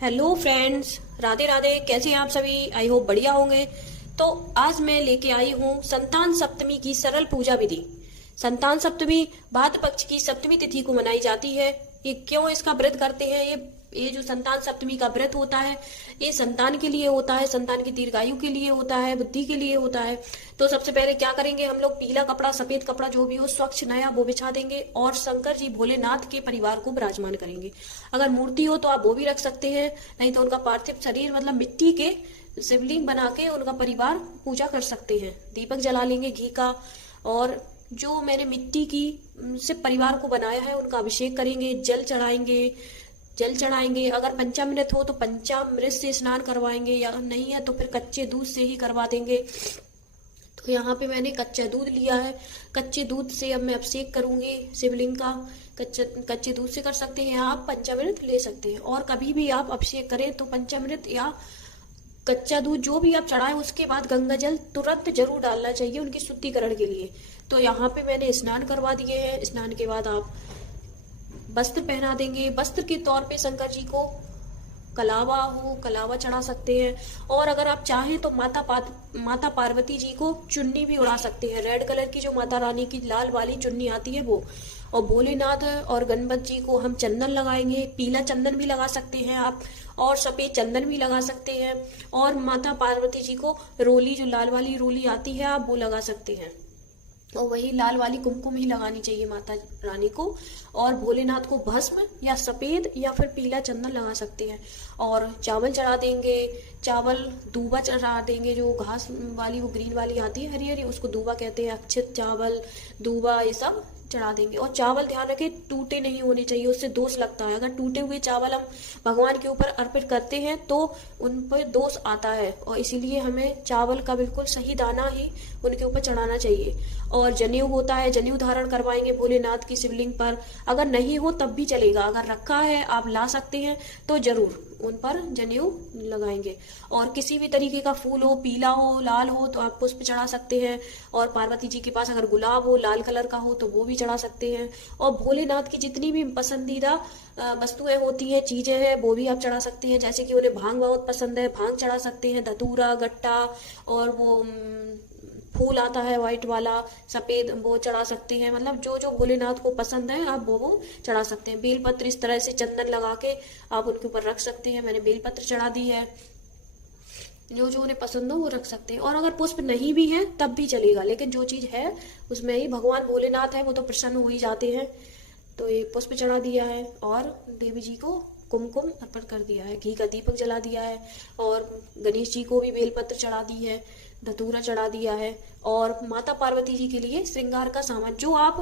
Hello friends, Radhe Radhe. कैसे हैं आप सभी? आई होप बढ़िया होंगे। तो आज मैं लेके आई हूँ संतान सप्तमी की सरल पूजा विधि। संतान सप्तमी भाद्र पक्ष की सप्तमी तिथि को मनाई जाती है। ये क्यों इसका व्रत करते हैं? ये जो संतान सप्तमी का व्रत होता है, ये संतान के लिए होता है, संतान की दीर्घायु के लिए होता है, बुद्धि के लिए होता है। तो सबसे पहले क्या करेंगे हम लोग, पीला कपड़ा, सफेद कपड़ा जो भी हो, स्वच्छ नया वो बिछा देंगे और शंकर जी भोलेनाथ के परिवार को विराजमान करेंगे। अगर मूर्ति हो तो आप वो भी रख सकते हैं, नहीं तो उनका पार्थिव शरीर मतलब मिट्टी के शिवलिंग बना के उनका परिवार पूजा कर सकते हैं। दीपक जला लेंगे घी का, और जो मैंने मिट्टी की से परिवार को बनाया है उनका अभिषेक करेंगे, जल चढ़ाएंगे। अगर पंचामृत हो तो पंचामृत से स्नान करवाएंगे, या नहीं है तो फिर कच्चे दूध से ही करवा देंगे। तो यहाँ पे मैंने कच्चा दूध लिया है, कच्चे दूध से अब मैं अभिषेक करूंगी शिवलिंग का। कच्चे दूध से कर सकते हैं, आप पंचामृत ले सकते हैं। और कभी भी आप अभिषेक करें तो पंचामृत या कच्चा दूध जो भी आप चढ़ाएं उसके बाद गंगा जल तुरंत जरूर डालना चाहिए उनकी शुद्धिकरण के लिए। तो यहाँ पे मैंने स्नान करवा दिए हैं। स्नान के बाद आप वस्त्र पहना देंगे। वस्त्र के तौर पे शंकर जी को कलावा चढ़ा सकते हैं। और अगर आप चाहें तो माता पार्वती जी को चुन्नी भी उड़ा सकते हैं, रेड कलर की जो माता रानी की लाल वाली चुन्नी आती है वो। और भोलेनाथ और गणपत जी को हम चंदन लगाएंगे, पीला चंदन भी लगा सकते हैं आप, और सफेद चंदन भी लगा सकते हैं। और माता पार्वती जी को रोली, जो लाल वाली रोली आती है, आप वो लगा सकते हैं। और वही लाल वाली कुमकुम ही लगानी चाहिए माता रानी को। और भोलेनाथ को भस्म या सफेद या फिर पीला चंदन लगा सकते हैं। और चावल चढ़ा देंगे, चावल दूबा चढ़ा देंगे, जो घास वाली वो ग्रीन वाली आती है हरी हरी, उसको दूबा कहते हैं। अक्षत चावल, दूबा, ये सब चढ़ा देंगे। और चावल ध्यान रखें टूटे नहीं होने चाहिए, उससे दोष लगता है। अगर टूटे हुए चावल हम भगवान के ऊपर अर्पित करते हैं तो उन पर दोष आता है, और इसीलिए हमें चावल का बिल्कुल सही दाना ही उनके ऊपर चढ़ाना चाहिए। और जनेऊ होता है, जनेऊ धारण करवाएंगे भोलेनाथ की शिवलिंग पर। अगर नहीं हो तब भी चलेगा, अगर रखा है आप ला सकते हैं तो जरूर उन पर जनेऊ लगाएंगे। और किसी भी तरीके का फूल हो, पीला हो, लाल हो, तो आप पुष्प चढ़ा सकते हैं। और पार्वती जी के पास अगर गुलाब हो, लाल कलर का हो, तो वो भी चढ़ा सकते हैं। और भोलेनाथ की जितनी भी पसंदीदा वस्तुएं होती हैं, चीजें हैं, वो भी आप चढ़ा सकते हैं। जैसे कि उन्हें भांग बहुत पसंद है, भांग चढ़ा सकते हैं, धतूरा, गट्टा, और वो फूल आता है व्हाइट वाला, सफेद, वो चढ़ा सकते हैं। मतलब जो जो भोलेनाथ को पसंद है आप वो चढ़ा सकते हैं। बेलपत्र इस तरह से चंदन लगा के आप उनके ऊपर रख सकते हैं। मैंने बेलपत्र चढ़ा दी है। जो जो उन्हें पसंद हो वो रख सकते हैं। और अगर पुष्प नहीं भी है तब भी चलेगा, लेकिन जो चीज है उसमें ही भगवान भोलेनाथ है, वो तो प्रसन्न हो ही जाते हैं। तो ये पुष्प चढ़ा दिया है, और देवी जी को कुमकुम अर्पण कर दिया है, घी का दीपक जला दिया है। और गणेश जी को भी बेलपत्र चढ़ा दी है, धतूरा चढ़ा दिया है। और माता पार्वती जी के लिए श्रृंगार का सामान जो आप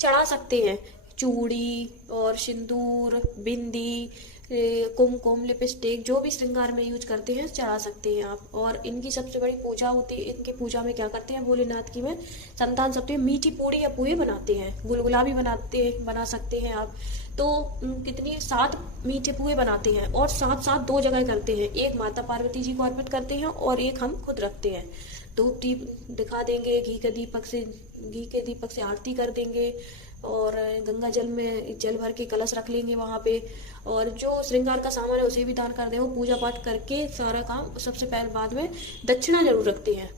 चढ़ा सकते हैं, चूड़ी और सिंदूर, बिंदी, कुमकुम, लिपस्टिक, जो भी श्रृंगार में यूज करते हैं चढ़ा सकते हैं आप। और इनकी सबसे बड़ी पूजा होती है। इनकी पूजा में क्या करते हैं भोलेनाथ की में संतान सप्तमी मीठी पूड़ी या पुए बनाते हैं, गुलगुला भी बना सकते हैं आप। तो कितनी 7 मीठे पुए बनाते हैं, और साथ साथ 2 जगह करते हैं, एक माता पार्वती जी को अर्पित करते हैं और एक हम खुद रखते हैं। धूप दीप दिखा देंगे, घी के दीपक से आरती कर देंगे। और गंगा जल में जल भर के कलश रख लेंगे वहां पे। और जो श्रृंगार का सामान है उसे भी दान कर देंगे। पूजा पाठ करके सारा काम सबसे पहले, बाद में दक्षिणा जरूर रखते हैं।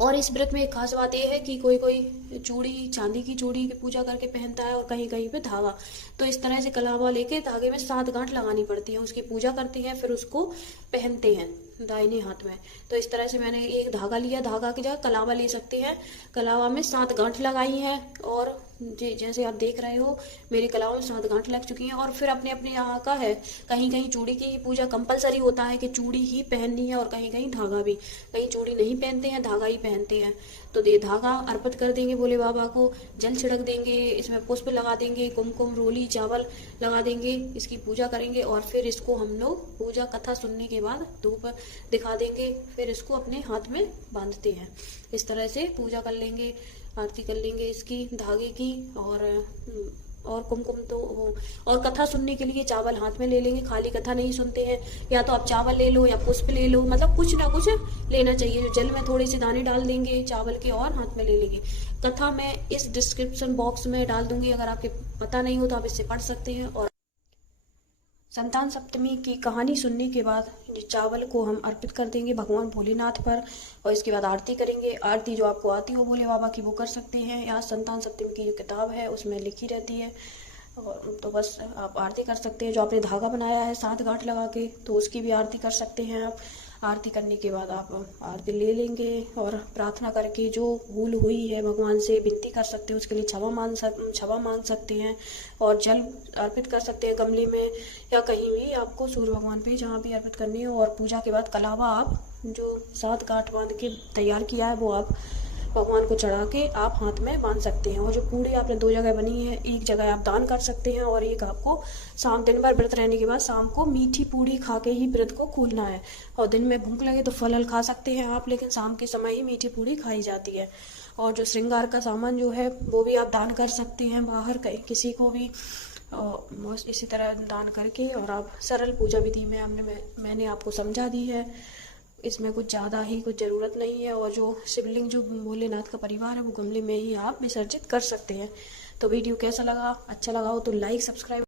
और इस व्रत में एक खास बात यह है कि कोई कोई चूड़ी, चांदी की चूड़ी की पूजा करके पहनता है, और कहीं कहीं पे धागा। तो इस तरह से कलावा लेके धागे में 7 गांठ लगानी पड़ती है, उसकी पूजा करते हैं, फिर उसको पहनते हैं दाहिने हाथ में। तो इस तरह से मैंने एक धागा लिया, धागा की जगह कलावा ले सकते हैं। कलावा में 7 गांठ लगाई है, और जैसे आप देख रहे हो मेरे कलावा में 7 गांठ लग चुकी हैं। और फिर अपने अपने यहाँ का है, कहीं कहीं चूड़ी की ही पूजा कंपलसरी होता है कि चूड़ी ही पहननी है, और कहीं कहीं धागा भी, कहीं चूड़ी नहीं पहनते हैं, धागा ही पहनते हैं। तो ये धागा अर्पित कर देंगे भोले बाबा को, जल छिड़क देंगे, इसमें पुष्प लगा देंगे, कुमकुम, रोली, चावल लगा देंगे, इसकी पूजा करेंगे। और फिर इसको हम लोग पूजा कथा सुनने के बाद धूप दिखा देंगे, फिर इसको अपने हाथ में बांधते हैं। इस तरह से पूजा कर लेंगे, आरती कर लेंगे इसकी धागे की। और कुमकुम तो वो, और कथा सुनने के लिए चावल हाथ में ले लेंगे, खाली कथा नहीं सुनते हैं। या तो आप चावल ले लो या पुष्प ले लो, मतलब कुछ ना कुछ लेना चाहिए। जो जल में थोड़े से दाने डाल देंगे चावल के, और हाथ में ले लेंगे। कथा मैं इस डिस्क्रिप्शन बॉक्स में डाल दूंगी, अगर आपके पता नहीं हो तो आप इससे पढ़ सकते हैं। और संतान सप्तमी की कहानी सुनने के बाद ये चावल को हम अर्पित कर देंगे भगवान भोलेनाथ पर, और इसके बाद आरती करेंगे। आरती जो आपको आती हो भोले बाबा की वो कर सकते हैं। यहाँ संतान सप्तमी की जो किताब है उसमें लिखी रहती है, और तो बस आप आरती कर सकते हैं। जो आपने धागा बनाया है 7 गांठ लगा के, तो उसकी भी आरती कर सकते हैं आप। आरती करने के बाद आप आरती ले लेंगे और प्रार्थना करके जो भूल हुई है भगवान से विनती कर सकते हैं, उसके लिए क्षमा मांग सकते हैं, और जल अर्पित कर सकते हैं गमले में या कहीं भी आपको सूर्य भगवान पे जहाँ भी अर्पित करनी हो। और पूजा के बाद कलावा आप जो 7 गांठ बांध के तैयार किया है वो आप भगवान को चढ़ा के आप हाथ में बांध सकते हैं। और जो पूड़ी आपने 2 जगह बनी है, एक जगह आप दान कर सकते हैं और एक आपको शाम दिन भर व्रत रहने के बाद शाम को मीठी पूड़ी खा के ही व्रत को खोलना है। और दिन में भूख लगे तो फल खा सकते हैं आप, लेकिन शाम के समय ही मीठी पूड़ी खाई जाती है। और जो श्रृंगार का सामान जो है वो भी आप दान कर सकते हैं बाहर कहीं किसी को भी, और इसी तरह दान करके। और आप सरल पूजा विधि में मैंने आपको समझा दी है, इसमें कुछ ज़्यादा ही कुछ ज़रूरत नहीं है। और जो शिवलिंग जो भोलेनाथ का परिवार है वो गमले में ही आप विसर्जित कर सकते हैं। तो वीडियो कैसा लगा, अच्छा लगा हो तो लाइक सब्सक्राइब